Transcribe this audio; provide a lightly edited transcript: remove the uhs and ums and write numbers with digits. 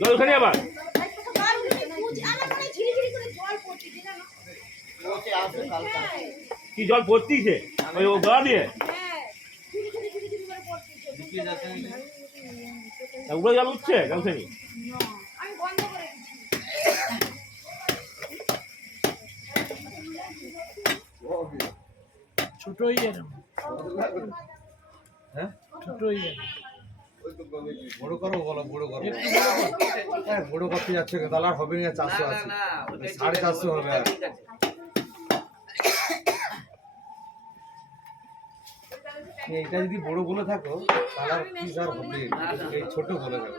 জলখানি আবার কি জল পড়তিছে ওই ও গলা দিয়ে উপরে জল উঠছে জলখানি ছোট হয়ে যাবে হ্যাঁ ছোট হয়ে যাবে বড় করো বলো বড় করো হ্যাঁ বড় করতে যাচ্ছে তাহলে আর হবে না 400 আছে 450 হবে আর এটা যদি বড় বলে থাকো তাহলে আর কি আর হবে এই ছোট বলে থাকো